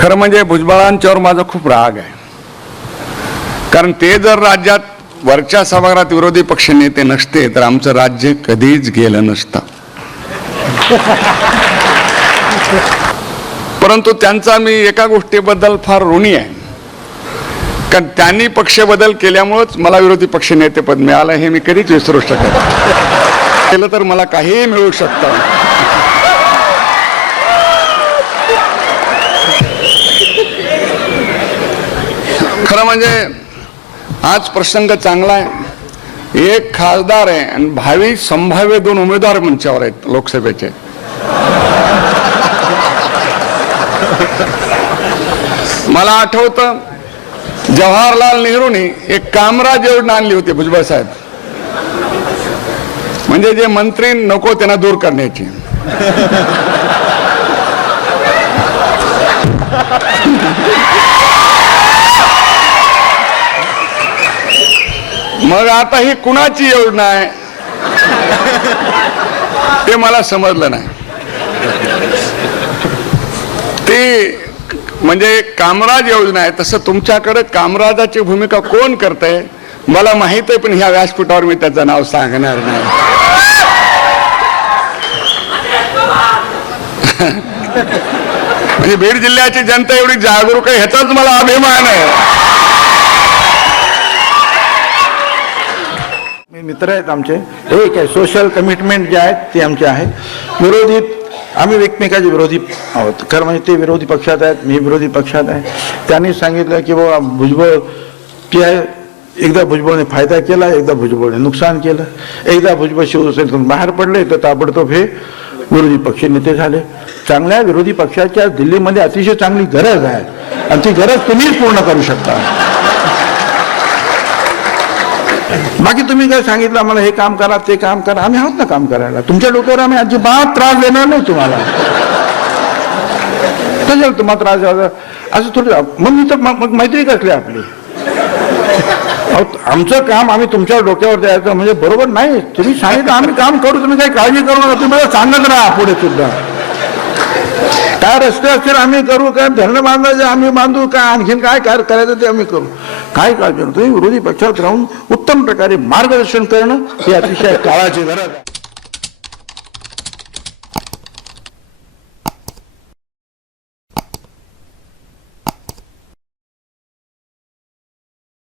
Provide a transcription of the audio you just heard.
खरं म्हणजे भुजबळांच्यावर माझा खूप राग आहे. कारण ते जर राज्यात वरच्या सभागृहात विरोधी पक्ष नेते नसते तर आमचं राज्य कधीच गेलं नसतं. परंतु त्यांचा मी एका गोष्टीबद्दल फार ऋणी आहे. कारण त्यांनी पक्ष बदल केल्यामुळंच मला विरोधी पक्ष नेतेपद मिळालं हे मी कधीच विसरू शकत नाही. केलं तर मला काहीही मिळू शकतं. खरं म्हणजे आज प्रसंग चांगला आहे. एक खासदार आहे आणि भावी संभाव्य दोन उमेदवार मंचावर आहेत लोकसभेचे. मला आठवतं जवाहरलाल नेहरूंनी एक कामराज योजना आणली होती भुजबळ साहेब. म्हणजे जे मंत्री नको त्यांना दूर करण्याची. मग आता ही कुणाची योजना आहे? ते मला समजलं नाही. ते म्हणजे कामराज योजना आहे तसं तुमच्याकडे कामराजाची भूमिका कोण करतंय? मला माहीत आहे पण ह्या व्यासपीठावर मी त्याचं नाव सांगणार नाही. म्हणजे बीड जिल्ह्याची जनता एवढी जागरूक आहे ह्याचाच मला अभिमान आहे. मित्र आहेत आमचे. एक आहे सोशल कमिटमेंट जे आहेत ते आमचे आहे. विरोधी आम्ही एकमेकाचे विरोधी आहोत. खरं म्हणजे ते विरोधी पक्षात आहेत मी विरोधी पक्षात आहे. त्यांनी सांगितलं की बाबा भुजबळ की आहे एकदा भुजबळने फायदा केला एकदा भुजबळने नुकसान केलं. एकदा भुजबळ शिवसेनेतून बाहेर पडले तर ताबडतोब हे विरोधी पक्ष नेते झाले. चांगल्या विरोधी पक्षाच्या दिल्लीमध्ये अतिशय चांगली गरज आहे. आणि ती गरज तुम्हीच पूर्ण करू शकता. बाकी तुम्ही काय सांगितलं आम्हाला हे काम करा ते काम करा आम्ही आहोत ना काम करायला. तुमच्या डोक्यावर आम्ही अजिबात त्रास देणार नाही तुम्हाला. कशाला तुम्हाला त्रास द्यायचा. असं थोडं मग मी तर मग मैत्री कसली आपली? आमचं काम आम्ही तुमच्या डोक्यावर द्यायचं म्हणजे बरोबर नाही. तुम्ही सांगितलं आम्ही काम करू तुम्ही काही काळजी करू नका. तुम्ही मला सांगत राहा पुढे सुद्धा. काय रस्ते असतील आम्ही करू काय? धरणं बांधायचं आम्ही बांधू काय? आणखीन काय काय करायचं ते आम्ही करू. काय काळजी नाही तुम्ही विरोधी पक्षात राहून उत्तम प्रकारे मार्गदर्शन करणं हे अतिशय काळाची गरज आहे.